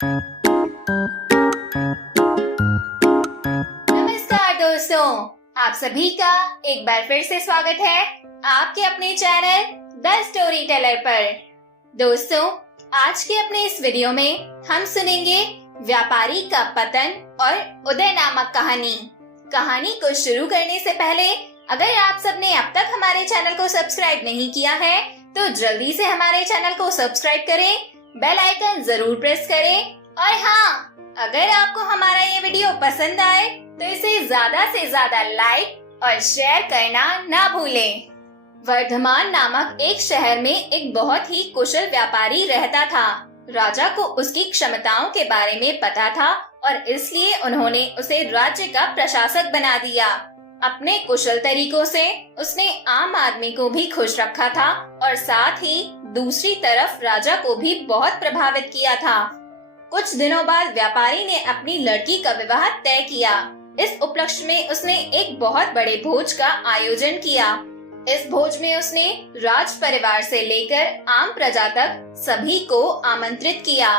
नमस्कार दोस्तों, आप सभी का एक बार फिर से स्वागत है आपके अपने चैनल द स्टोरी टेलर पर। दोस्तों, आज के अपने इस वीडियो में हम सुनेंगे व्यापारी का पतन और उदय नामक कहानी। कहानी को शुरू करने से पहले अगर आप सबने अब तक हमारे चैनल को सब्सक्राइब नहीं किया है तो जल्दी से हमारे चैनल को सब्सक्राइब करें, बेल आइकन जरूर प्रेस करें और हाँ, अगर आपको हमारा ये वीडियो पसंद आए तो इसे ज्यादा से ज्यादा लाइक और शेयर करना ना भूलें। वर्धमान नामक एक शहर में एक बहुत ही कुशल व्यापारी रहता था। राजा को उसकी क्षमताओं के बारे में पता था और इसलिए उन्होंने उसे राज्य का प्रशासक बना दिया। अपने कुशल तरीकों से उसने आम आदमी को भी खुश रखा था और साथ ही दूसरी तरफ राजा को भी बहुत प्रभावित किया था। कुछ दिनों बाद व्यापारी ने अपनी लड़की का विवाह तय किया। इस उपलक्ष्य में उसने एक बहुत बड़े भोज का आयोजन किया। इस भोज में उसने राज परिवार से लेकर आम प्रजा तक सभी को आमंत्रित किया।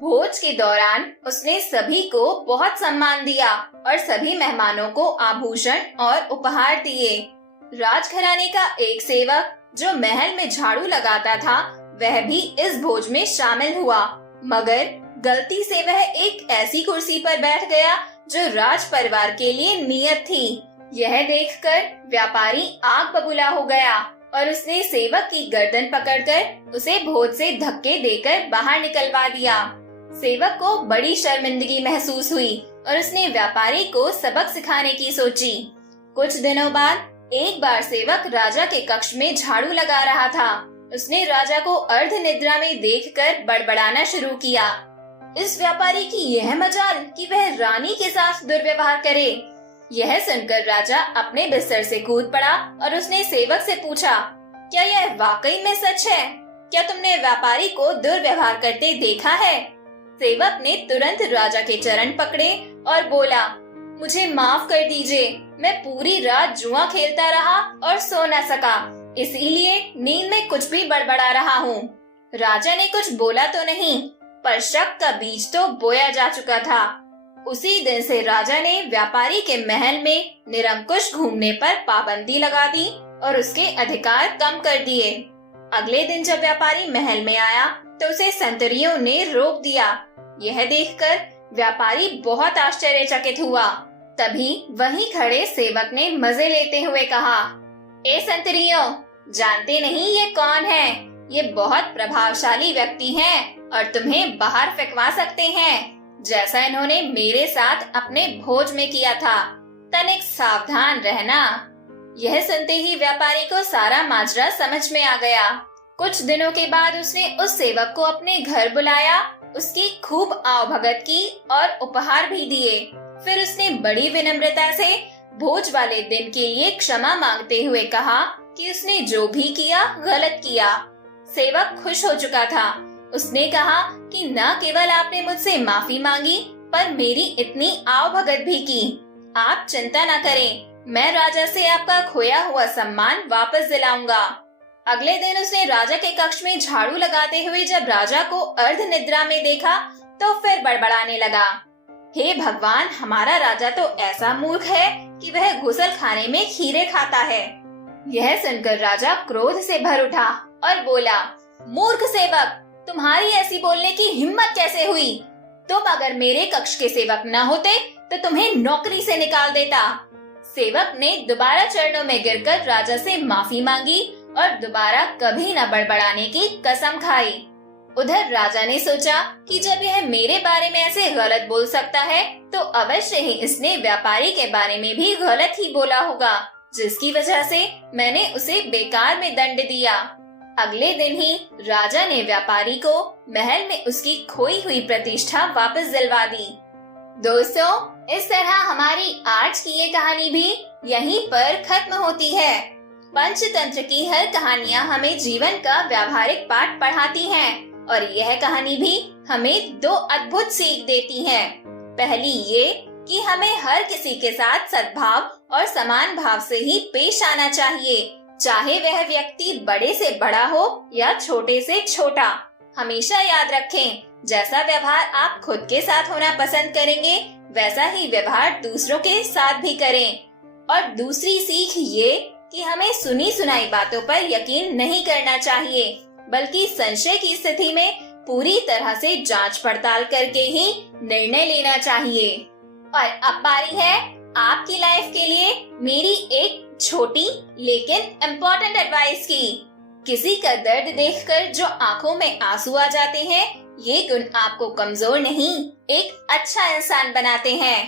भोज के दौरान उसने सभी को बहुत सम्मान दिया और सभी मेहमानों को आभूषण और उपहार दिए। राजघराने का एक सेवक जो महल में झाड़ू लगाता था, वह भी इस भोज में शामिल हुआ, मगर गलती से वह एक ऐसी कुर्सी पर बैठ गया जो राज परिवार के लिए नियत थी। यह देखकर व्यापारी आग बबूला हो गया और उसने सेवक की गर्दन पकड़कर उसे भोज से धक्के देकर बाहर निकलवा दिया। सेवक को बड़ी शर्मिंदगी महसूस हुई और उसने व्यापारी को सबक सिखाने की सोची। कुछ दिनों बाद एक बार सेवक राजा के कक्ष में झाड़ू लगा रहा था। उसने राजा को अर्ध निद्रा में देखकर बड़बड़ाना शुरू किया। इस व्यापारी की यह मजाल कि वह रानी के साथ दुर्व्यवहार करे। यह सुनकर राजा अपने बिस्तर से कूद पड़ा और उसने सेवक से पूछा, क्या यह वाकई में सच है? क्या तुमने व्यापारी को दुर्व्यवहार करते देखा है? सेवक ने तुरंत राजा के चरण पकड़े और बोला, मुझे माफ कर दीजिए, मैं पूरी रात जुआ खेलता रहा और सो न सका, इसीलिए नींद में कुछ भी बड़बड़ा रहा हूँ। राजा ने कुछ बोला तो नहीं, पर शक का बीज तो बोया जा चुका था। उसी दिन से राजा ने व्यापारी के महल में निरंकुश घूमने पर पाबंदी लगा दी और उसके अधिकार कम कर दिए। अगले दिन जब व्यापारी महल में आया तो उसे संतरियों ने रोक दिया। यह देखकर व्यापारी बहुत आश्चर्यचकित हुआ। तभी वहीं खड़े सेवक ने मजे लेते हुए कहा, ए संतरियों, जानते नहीं ये कौन है? ये बहुत प्रभावशाली व्यक्ति हैं और तुम्हें बाहर फेंकवा सकते हैं, जैसा इन्होंने मेरे साथ अपने भोज में किया था। तनिक सावधान रहना। यह सुनते ही व्यापारी को सारा माजरा समझ में आ गया। कुछ दिनों के बाद उसने उस सेवक को अपने घर बुलाया, उसकी खूब आवभगत की और उपहार भी दिए। फिर उसने बड़ी विनम्रता से भोज वाले दिन के लिए क्षमा मांगते हुए कहा कि उसने जो भी किया गलत किया। सेवक खुश हो चुका था। उसने कहा कि न केवल आपने मुझसे माफी मांगी, पर मेरी इतनी आवभगत भी की। आप चिंता न करें, मैं राजा से आपका खोया हुआ सम्मान वापस दिलाऊंगा। अगले दिन उसने राजा के कक्ष में झाड़ू लगाते हुए जब राजा को अर्ध निद्रा में देखा तो फिर बड़बड़ाने लगा, हे भगवान, हमारा राजा तो ऐसा मूर्ख है कि वह गुसल खाने में खीरे खाता है। यह सुनकर राजा क्रोध से भर उठा और बोला, मूर्ख सेवक, तुम्हारी ऐसी बोलने की हिम्मत कैसे हुई? तुम अगर मेरे कक्ष के सेवक न होते तो तुम्हें नौकरी से निकाल देता। सेवक ने दोबारा चरणों में गिरकर राजा से माफी मांगी और दोबारा कभी न बड़बड़ाने की कसम खाई। उधर राजा ने सोचा कि जब यह मेरे बारे में ऐसे गलत बोल सकता है तो अवश्य ही इसने व्यापारी के बारे में भी गलत ही बोला होगा, जिसकी वजह से मैंने उसे बेकार में दंड दिया। अगले दिन ही राजा ने व्यापारी को महल में उसकी खोई हुई प्रतिष्ठा वापस दिलवा दी। दोस्तों, इस तरह हमारी आज की ये कहानी भी यहीं पर खत्म होती है। पंचतंत्र की हर कहानियाँ हमें जीवन का व्यावहारिक पाठ पढ़ाती हैं और यह कहानी भी हमें दो अद्भुत सीख देती है। पहली ये कि हमें हर किसी के साथ सद्भाव और समान भाव से ही पेश आना चाहिए, चाहे वह व्यक्ति बड़े से बड़ा हो या छोटे से छोटा। हमेशा याद रखें, जैसा व्यवहार आप खुद के साथ होना पसंद करेंगे, वैसा ही व्यवहार दूसरों के साथ भी करें। और दूसरी सीख ये कि हमें सुनी सुनाई बातों पर यकीन नहीं करना चाहिए, बल्कि संशय की स्थिति में पूरी तरह से जांच पड़ताल करके ही निर्णय लेना चाहिए। और अब बारी है आपकी लाइफ के लिए मेरी एक छोटी लेकिन इम्पोर्टेंट एडवाइस की। किसी का दर्द देखकर जो आंखों में आंसू आ जाते हैं, ये गुण आपको कमजोर नहीं, एक अच्छा इंसान बनाते हैं।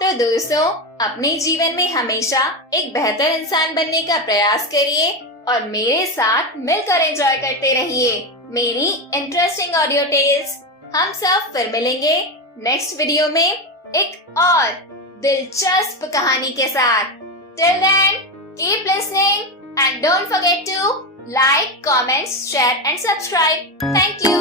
तो दोस्तों, अपने जीवन में हमेशा एक बेहतर इंसान बनने का प्रयास करिए और मेरे साथ मिलकर एंजॉय करते रहिए मेरी इंटरेस्टिंग ऑडियो टेल्स। हम सब फिर मिलेंगे नेक्स्ट वीडियो में एक और दिलचस्प कहानी के साथ। Till then, keep listening and don't forget to like, comment, share and subscribe. Thank you.